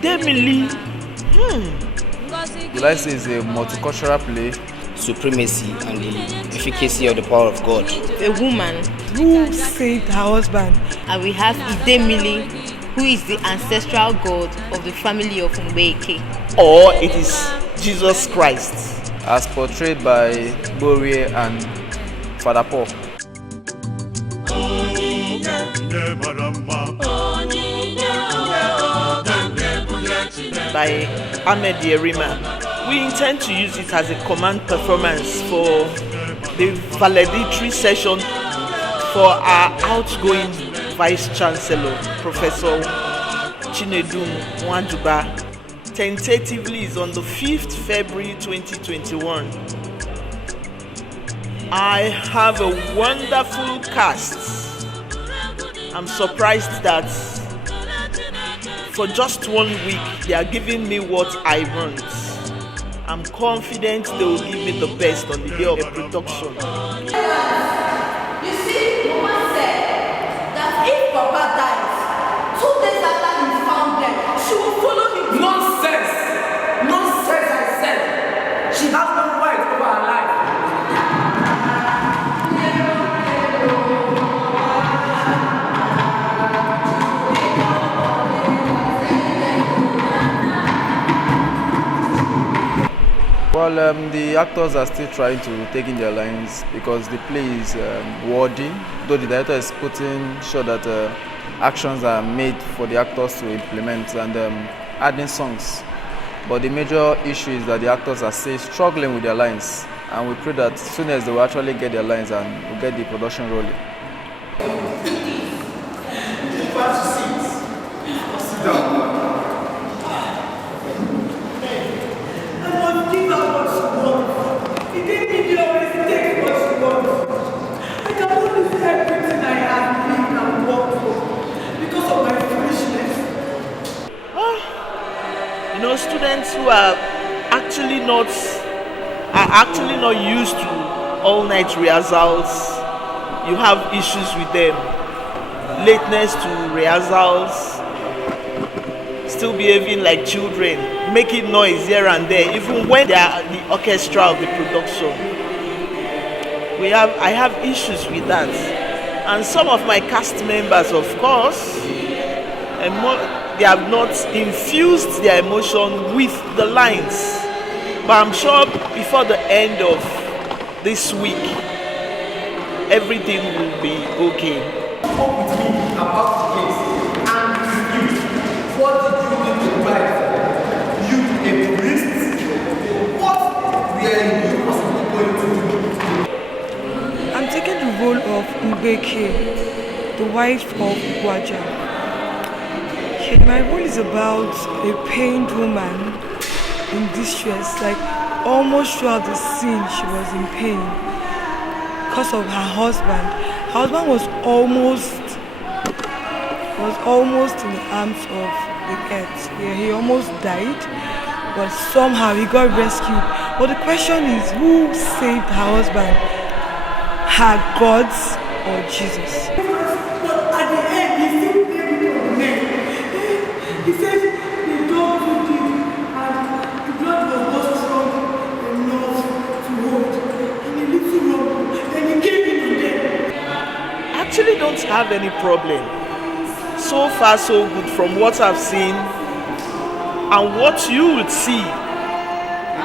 Idemili. Olise is a multicultural play. Supremacy and the efficacy of the power of God. A woman who saved her husband. And we have Idemili, who is the ancestral god of the family of Mbeke. Or it is Jesus Christ, as portrayed by Borie and Father Paul. By Ahmed Yerima. We intend to use it as a command performance for the valedictory session for our outgoing Vice Chancellor, Professor Chinedum Nwanjuba. Tentatively is on the 5th February 2021. I have a wonderful cast. I'm surprised that for just 1 week they are giving me what I want. I'm confident they will give me the best on the day of the production. You see, Mama said that if Papa dies, 2 days after he found them, she will follow him. Nonsense! Nonsense, I said! She has no right over her life. Well, the actors are still trying to take in their lines because the play is wordy, though the director is putting sure that actions are made for the actors to implement and adding songs. But the major issue is that the actors are still struggling with their lines, and we pray that as soon as they will actually get their lines and we'll get the production rolling. Sit down. Students who are actually not used to all-night rehearsals, you have issues with them. Lateness to rehearsals, still behaving like children, making noise here and there, even when they are the orchestra of the production. I have issues with that, and some of my cast members, of course, they have not infused their emotion with the lines. But I'm sure before the end of this week, everything will be okay. Talk with me about the case and you. What did you need to write? You, a priest? What were you possibly going to do? I'm taking the role of Mbeke, the wife of Gwaja. My role is about a pained woman in distress, like almost throughout the scene she was in pain because of her husband. Her husband was almost in the arms of the earth. Yeah, he almost died, but somehow he got rescued. But the question is, who saved her husband? Her gods or Jesus? He said they don't do it, and the blood was not strong enough to hold. And a little wrong, then he gave it to them. I actually don't have any problem. So far, so good from what I've seen and what you would see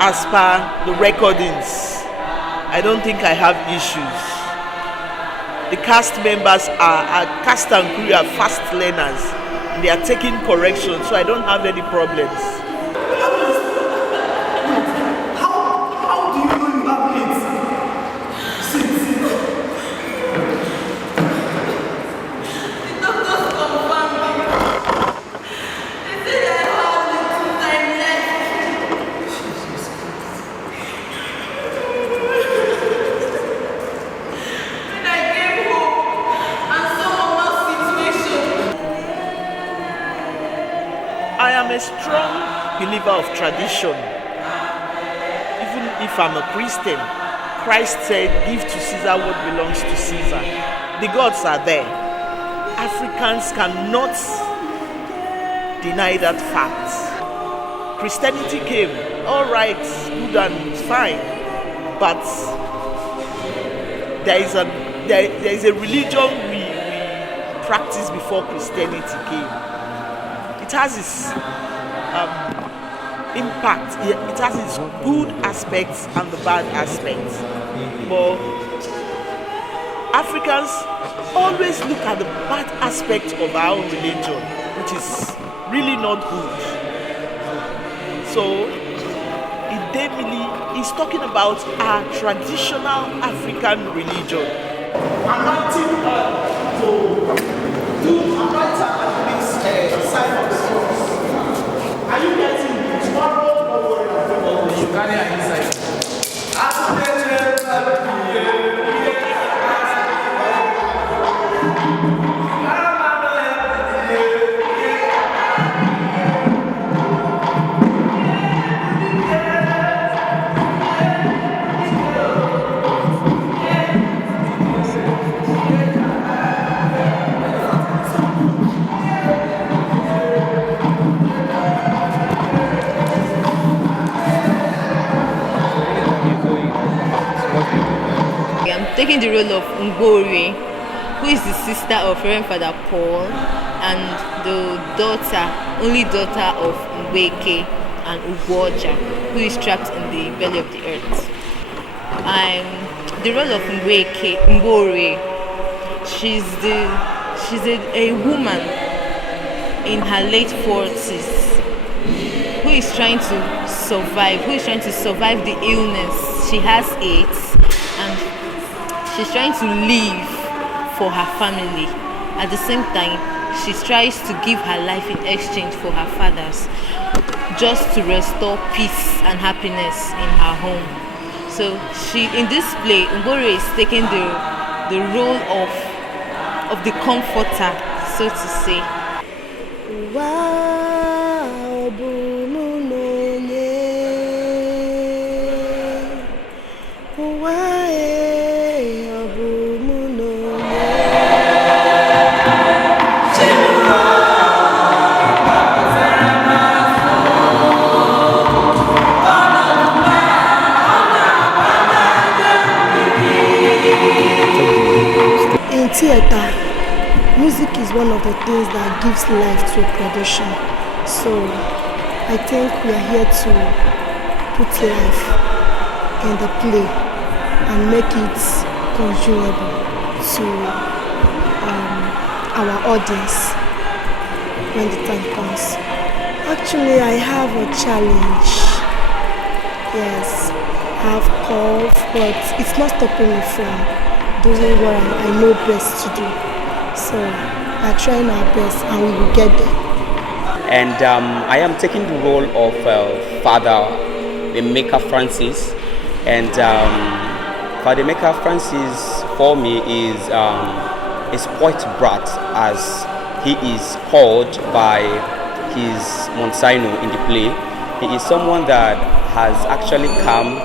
as per the recordings. I don't think I have issues. The cast members are cast and crew are fast learners. They are taking correction, so I don't have any problems. How do you know you have it? Sit. The doctors confirmed me. They said I have little time left. When I came home and saw Mama's situation, I am a strong believer of tradition. Even if I'm a Christian, Christ said, give to Caesar what belongs to Caesar. The gods are there. Africans cannot deny that fact. Christianity came, all right, good and fine, but there is a religion we practiced before Christianity came. It has its impact. It has its good aspects and the bad aspects. But Africans always look at the bad aspect of our own religion, which is really not good. So Idemili is talking about our traditional African religion. Anointing to do anointing at this sign of the cross. Are you getting it? Tomorrow or whatever? You carry an inside. I'm taking the role of Ngore, who is the sister of Reverend Father Paul and the only daughter of Mbeke and Ugwoja, who is trapped in the belly of the earth. I'm the role of Ngore. She's a woman in her late 40s who is trying to survive the illness. She has AIDS and she's trying to live for her family. At the same time, she tries to give her life in exchange for her father's, just to restore peace and happiness in her home. So in this play, Ngore is taking the role of the comforter, so to say. In theatre, music is one of the things that gives life to a production. So I think we are here to put life in the play and make it consumable to our audience when the time comes. Actually, I have a challenge. Yes, I have cough, but it's not stopping me from doing what I know best to do. So we're trying our best and we will get there. And I am taking the role of Father Emeka Francis. And Father Emeka Francis for me is a spoilt brat, as he is called by his Monsignor in the play. He is someone that has actually come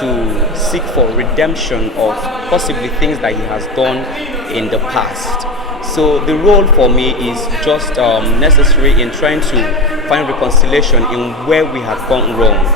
to seek for redemption of possibly things that he has done in the past. So the role for me is just necessary in trying to find reconciliation in where we have gone wrong.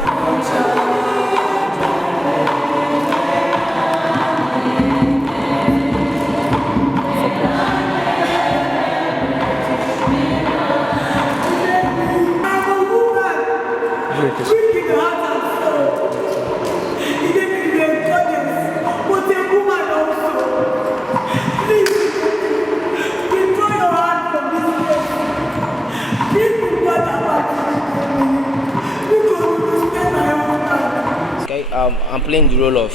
I'm playing the role of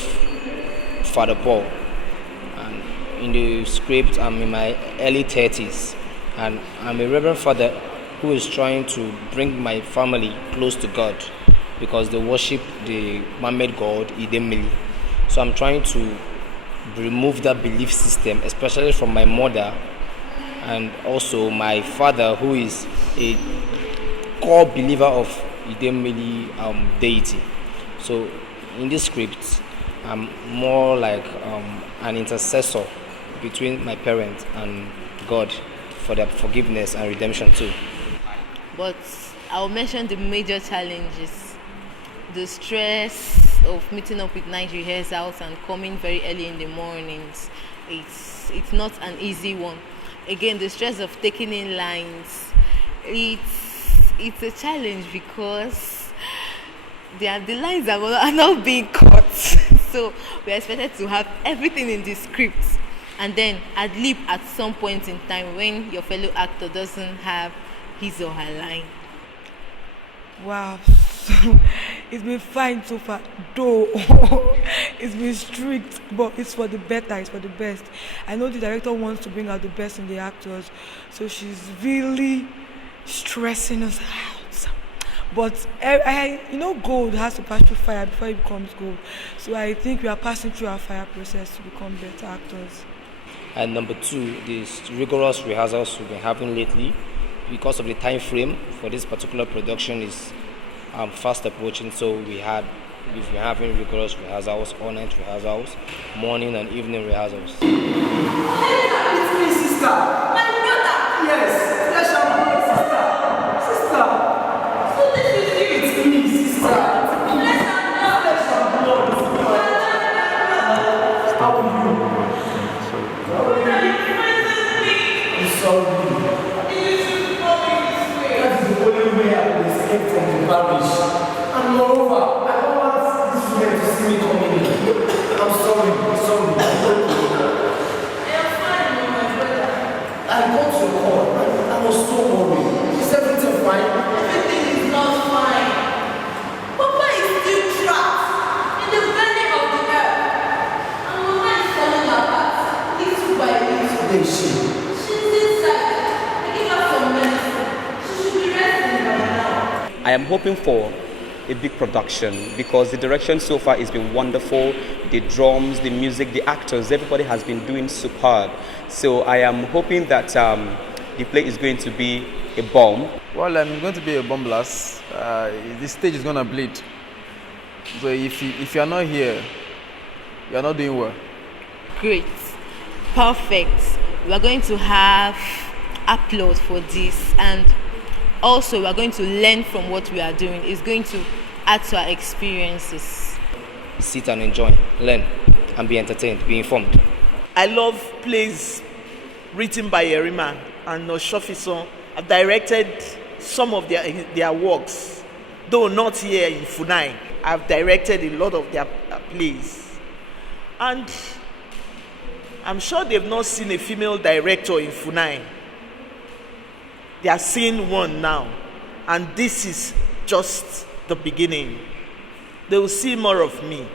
Father Paul, and in the script I'm in my early 30s, and I'm a reverend father who is trying to bring my family close to God because they worship the man-made god Idemili. So I'm trying to remove that belief system, especially from my mother and also my father, who is a core believer of Idemili deity. So in this script, I'm more like an intercessor between my parents and God for their forgiveness and redemption too. but I'll mention the major challenges. The stress of meeting up with night rehearsals and coming very early in the mornings. It's not an easy one. Again, the stress of taking in lines. It's a challenge because the lines are not being cut. So we're expected to have everything in the script and then ad lib at some point in time when your fellow actor doesn't have his or her line. Wow, it's been fine so far, though it's been strict, but it's for the better, it's for the best. I know the director wants to bring out the best in the actors, so she's really stressing us out. But gold has to pass through fire before it becomes gold. So I think we are passing through our fire process to become better actors. And number 2, these rigorous rehearsals we've been having lately, because of the time frame for this particular production is fast approaching. So we've been having rigorous rehearsals, all-night rehearsals, morning and evening rehearsals. It's me, sister. My brother. Yes, flesh and blood, sister. Sister. So this is you. It's me, sister. Flesh and blood. How are you? I'm sorry. That's the only way I will escape from the parish. And moreover, I don't want this man to see me coming in. I'm sorry. I got your call. I was so worried. Is everything fine? Everything is not fine. Papa is still trapped in the belly of the earth. And Mama is falling apart, little by little. Where is she? She's inside. I give her some medicine. She should be resting by now. I am hoping for a big production because the direction so far has been wonderful. The drums, the music, the actors, everybody has been doing superb. So I am hoping that the play is going to be a bomb. Well, it's going to be a bomb blast. The stage is going to bleed. So if you're not here, you're not doing well. Great. Perfect. We are going to have upload for this, and also we are going to learn from what we are doing. It's going to add to our experiences. Sit and enjoy, learn, and be entertained, be informed. I love plays written by Yerima and Oshofison. I've directed some of their works, though not here in FUNAI. I've directed a lot of their plays. And I'm sure they've not seen a female director in FUNAI. They are seeing one now. And this is just the beginning. They will see more of me.